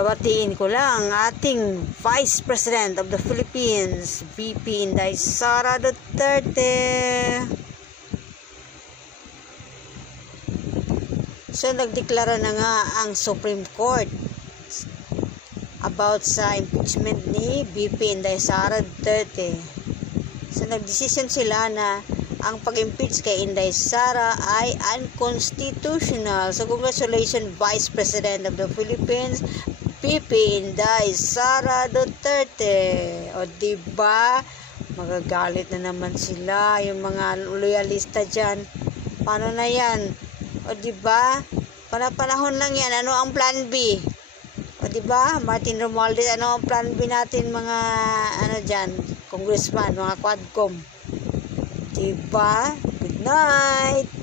Babatiin ko lang ating Vice President of the Philippines, VP Inday Sara Duterte. So, nagdeklara na nga ang Supreme Court about sa impeachment ni VP Inday Sara Duterte. So, nagdesisyon sila na ang pag-impeach kay Inday Sara ay unconstitutional. So, congratulations, Vice President of the Philippines, VP Inday Sara Duterte. O, diba? Magagalit na naman sila, yung mga loyalista dyan. Paano na yan? O, diba? Panahon lang yan. Ano ang plan B? O, diba? Martin Romualdez, ano ang plan B natin, mga, dyan, congressman, mga quadcom? Diba? Good night!